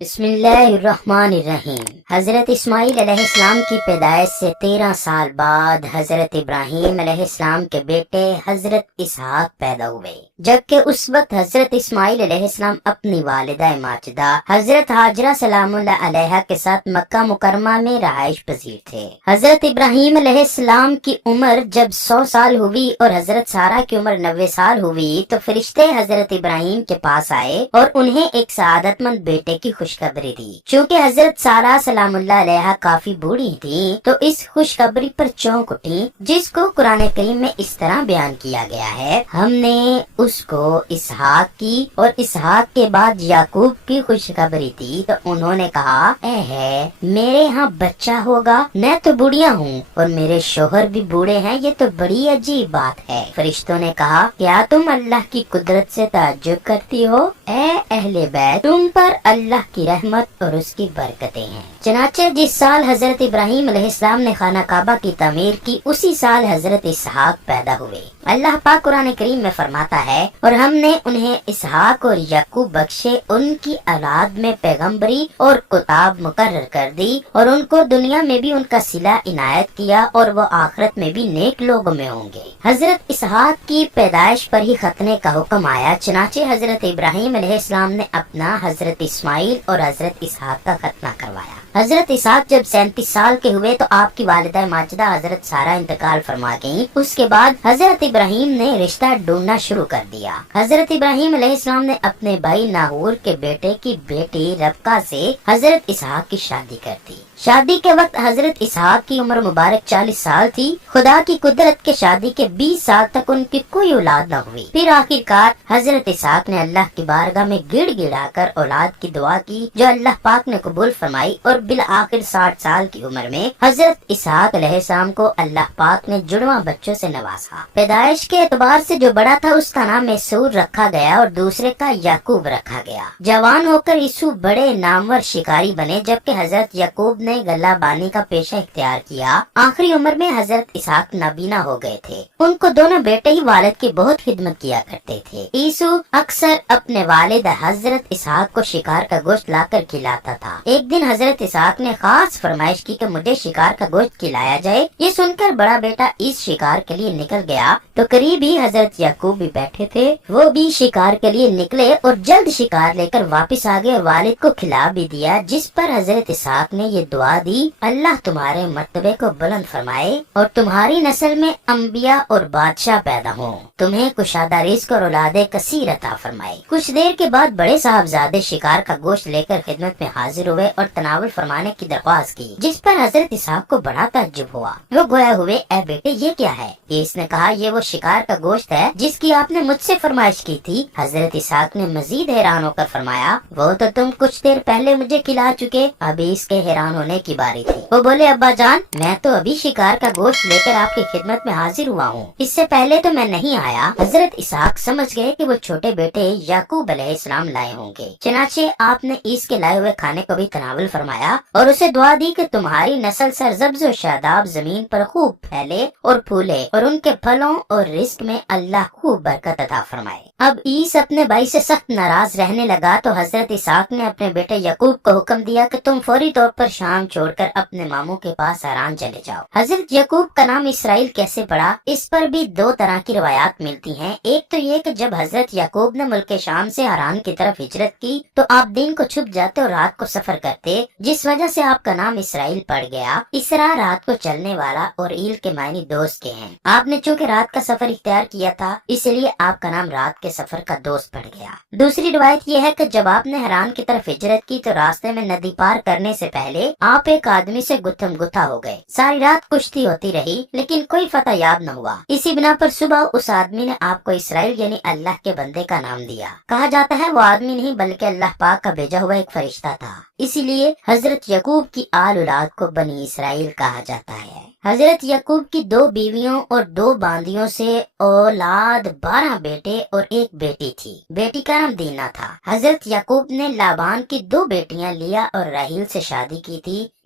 بسم اللہ الرحمن الرحیم۔ حضرت اسماعیل علیہ السلام کی پیدائش سے 13 سال بعد حضرت ابراہیم علیہ السلام کے بیٹے حضرت اسحاق پیدا ہوئے، جبکہ اس وقت حضرت اسماعیل علیہ السلام اپنی والدہ ماجدہ حضرت ہاجرہ سلام اللہ علیہا کے ساتھ مکہ مکرمہ میں رہائش پذیر تھے۔ حضرت ابراہیم علیہ السلام کی عمر جب 100 سال ہوئی اور حضرت سارہ کی عمر 90 سال ہوئی تو فرشتے حضرت ابراہیم کے پاس آئے اور انہیں ایک سعادت مند بیٹے کی خوشخبری دی۔ چونکہ حضرت سارہ سلام اللہ علیہا کافی بوڑھی تھیں تو اس خوشخبری پر چونک اٹھی، جس کو قرآن کریم میں اس طرح بیان کیا گیا ہے: ہم نے اس کو اسحاق کی اور اسحاق کے بعد یعقوب کی خوشخبری دی تو انہوں نے کہا، اے ہے میرے ہاں بچہ ہوگا، میں تو بوڑھیا ہوں اور میرے شوہر بھی بوڑھے ہیں، یہ تو بڑی عجیب بات ہے۔ فرشتوں نے کہا، کیا تم اللہ کی قدرت سے تعجب کرتی ہو؟ اے اہل بیت، تم پر اللہ کی رحمت اور اس کی برکتیں ہیں۔ چنانچہ جس سال حضرت ابراہیم علیہ السلام نے خانہ کعبہ کی تعمیر کی، اسی سال حضرت اسحاق پیدا ہوئے۔ اللہ پاک قرآن کریم میں فرماتا ہے، اور ہم نے انہیں اسحاق اور یعقوب بخشے، ان کی اولاد میں پیغمبری اور کتاب مقرر کر دی، اور ان کو دنیا میں بھی ان کا صلہ عنایت کیا اور وہ آخرت میں بھی نیک لوگوں میں ہوں گے۔ حضرت اسحاق کی پیدائش پر ہی ختنے کا حکم آیا، چنانچہ حضرت ابراہیم علیہ السلام نے اپنا حضرت اسماعیل اور حضرت اسحاق کا ختنہ کروایا۔ حضرت اسحاق جب 37 سال کے ہوئے تو آپ کی والدہ ماجدہ حضرت سارہ انتقال فرما گئیں۔ اس کے بعد حضرت ابراہیم نے رشتہ ڈھونڈنا شروع کر دیا۔ حضرت ابراہیم علیہ السلام نے اپنے بھائی ناہور کے بیٹے کی بیٹی ربقہ سے حضرت اسحاق کی شادی کر دی۔ شادی کے وقت حضرت اسحاق کی عمر مبارک 40 سال تھی۔ خدا کی قدرت کے شادی کے 20 سال تک ان کی کوئی اولاد نہ ہوئی۔ پھر آخر کار حضرت اسحاق نے اللہ کی بارگاہ میں گڑ گڑا کر اولاد کی دعا کی، جو اللہ پاک نے قبول فرمائی، اور بالآخر 60 سال کی عمر میں حضرت اسحاق علیہ السلام کو اللہ پاک نے جڑواں بچوں سے نوازا۔ پیدائش کے اعتبار سے جو بڑا تھا اس کا نام یسوع رکھا گیا اور دوسرے کا یعقوب رکھا گیا۔ جوان ہو کر یسوع بڑے نامور شکاری بنے، جبکہ حضرت یعقوب نے گلہ بانی کا پیشہ اختیار کیا۔ آخری عمر میں حضرت اسحاق نابینا ہو گئے تھے۔ ان کو دونوں بیٹے ہی والد کی بہت خدمت کیا کرتے تھے۔ یسوع اکثر اپنے والد حضرت اسحاق کو شکار کا گوشت لا کر کھلاتا تھا۔ ایک دن حضرت اسحاق نے خاص فرمائش کی کہ مجھے شکار کا گوشت کھلایا جائے۔ یہ سن کر بڑا بیٹا اس شکار کے لیے نکل گیا تو قریب ہی حضرت یعقوب بھی بیٹھے تھے۔ وہ بھی شکار کے لیے نکلے اور جلد شکار لے کر واپس آ گئے اور والد کو کھلا بھی دیا، جس پر حضرت اسحاق نے یہ دعا دی: اللہ تمہارے مرتبے کو بلند فرمائے اور تمہاری نسل میں انبیاء اور بادشاہ پیدا ہوں، تمہیں کشادہ رزق اور اولاد کثیر عطا فرمائے۔ کچھ دیر کے بعد بڑے صاحبزادے شکار کا گوشت لے کر خدمت میں حاضر ہوئے اور تناول فرمانے کی درخواست کی، جس پر حضرت اسحاق کو بڑا تعجب ہوا۔ وہ گویا ہوئے، اے بیٹے یہ کیا ہے؟ اس نے کہا، یہ وہ شکار کا گوشت ہے جس کی آپ نے مجھ سے فرمائش کی تھی۔ حضرت اسحاق نے مزید حیران ہو کر فرمایا، وہ تو تم کچھ دیر پہلے مجھے کھلا چکے، ابھی اس کے حیران ہونے کی باری تھی۔ وہ بولے، ابا جان میں تو ابھی شکار کا گوشت لے کر آپ کی خدمت میں حاضر ہوا ہوں، اس سے پہلے تو میں نہیں آیا۔ حضرت اسحاق سمجھ گئے کہ وہ چھوٹے بیٹے یعقوب علیہ السلام لائے ہوں گے، چنانچہ آپ نے اس کے لائے ہوئے کھانے کو بھی تناول فرمایا اور اسے دعا دی کہ تمہاری نسل سرسبز و شاداب زمین پر خوب پھیلے اور پھولے اور ان کے پھلوں اور رزق میں اللہ خوب برکت عطا فرمائے۔ اب عیس اپنے بھائی سے سخت ناراض رہنے لگا تو حضرت اسحاق نے اپنے بیٹے یعقوب کو حکم دیا کہ تم فوری طور پر شام چھوڑ کر اپنے ماموں کے پاس حران چلے جاؤ۔ حضرت یعقوب کا نام اسرائیل کیسے پڑا، اس پر بھی 2 طرح کی روایات ملتی ہیں۔ ایک تو یہ کہ جب حضرت یعقوب نے ملک شام سے حران کی طرف ہجرت کی تو آپ دن کو چھپ جاتے اور رات کو سفر کرتے، جس وجہ سے آپ کا نام اسرائیل پڑ گیا۔ اسرا رات کو چلنے والا اور ایل کے معنی دوست کے ہیں۔ آپ نے چونکہ رات کا سفر اختیار کیا تھا، اس لیے آپ کا نام رات کے سفر کا دوست پڑ گیا۔ دوسری روایت یہ ہے کہ جب آپ نے حران کی طرف ہجرت کی تو راستے میں ندی پار کرنے سے پہلے آپ ایک آدمی سے گتھم گتھا ہو گئے۔ ساری رات کشتی ہوتی رہی لیکن کوئی فتح یاب نہ ہوا۔ اسی بنا پر صبح اس آدمی نے آپ کو اسرائیل یعنی اللہ کے بندے کا نام دیا۔ کہا جاتا ہے وہ آدمی نہیں بلکہ اللہ پاک کا بھیجا ہوا ایک فرشتہ تھا، اسی لیے حضرت یعقوب کی آل اولاد کو بنی اسرائیل کہا جاتا ہے۔ حضرت یعقوب کی 2 بیویوں اور 2 باندیوں سے اولاد 12 بیٹے اور 1 بیٹی تھی۔ بیٹی کا نام دینا تھا۔ حضرت یعقوب نے لابان کی 2 بیٹیاں لیا اور راحیل سے شادی کی تھی،